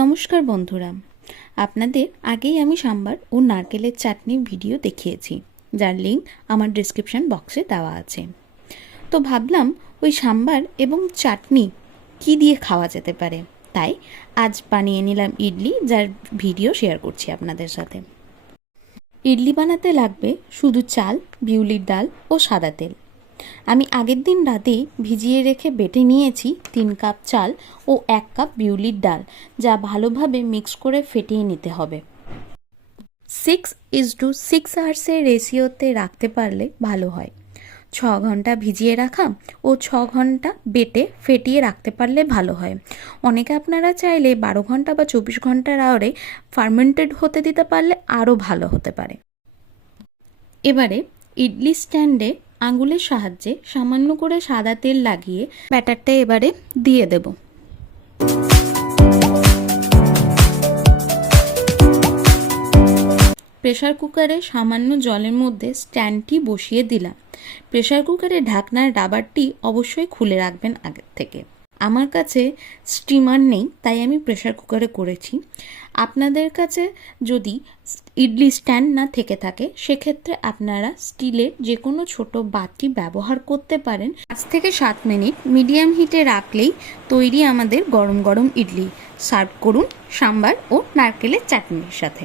নমস্কার বন্ধুরা, আপনাদের আগেই আমি সাম্বার ও নারকেলের চাটনির ভিডিও দেখিয়েছি, যার লিঙ্ক আমার ডেসক্রিপশন বক্সে দেওয়া আছে। তো ভাবলাম ওই সাম্বার এবং চাটনি কি দিয়ে খাওয়া যেতে পারে, তাই আজ বানিয়ে নিলাম ইডলি, যার ভিডিও শেয়ার করছি আপনাদের সাথে। ইডলি বানাতে লাগবে শুধু চাল, বিউলির ডাল ও সাদা তেল। আমি আগের দিন রাতেই ভিজিয়ে রেখে বেটে নিয়েছি 3 কাপ চাল ও 1 কাপ বিউলির ডাল, যা ভালোভাবে মিক্স করে ফেটিয়ে নিতে হবে। 6:6 আওয়ার্সের রেশিওতে রাখতে পারলে ভালো হয়। 6 ঘন্টা ভিজিয়ে রাখা ও 6 ঘন্টা বেটে ফেটিয়ে রাখতে পারলে ভালো হয়। অনেকে আপনারা চাইলে 12 ঘন্টা বা 24 ঘন্টার আওরে ফার্মেন্টেড হতে দিতে পারলে আরও ভালো হতে পারে। এবারে ইডলি স্ট্যান্ডে আঙুলের সাহায্যে সামান্য করে সাদা তেল লাগিয়ে ব্যাটারটা এবারে দিয়ে দেব। প্রেসার কুকারে সামান্য জলের মধ্যে স্ট্যান্ডটি বসিয়ে দিলাম। প্রেসার কুকারের ঢাকনার রাবারটি অবশ্যই খুলে রাখবেন আগের থেকে। আমার কাছে স্টিমার নেই, তাই আমি প্রেসার কুকারে করেছি। আপনাদের কাছে যদি ইডলি স্ট্যান্ড না থেকে থাকে, সেক্ষেত্রে আপনারা স্টিলের যে কোনো ছোট বাটি ব্যবহার করতে পারেন। 5 থেকে 7 মিনিট মিডিয়াম হিটে রাখলেই তৈরি আমাদের গরম গরম ইডলি। সার্ভ করুন সাম্বার ও নারকেলের চাটনির সাথে।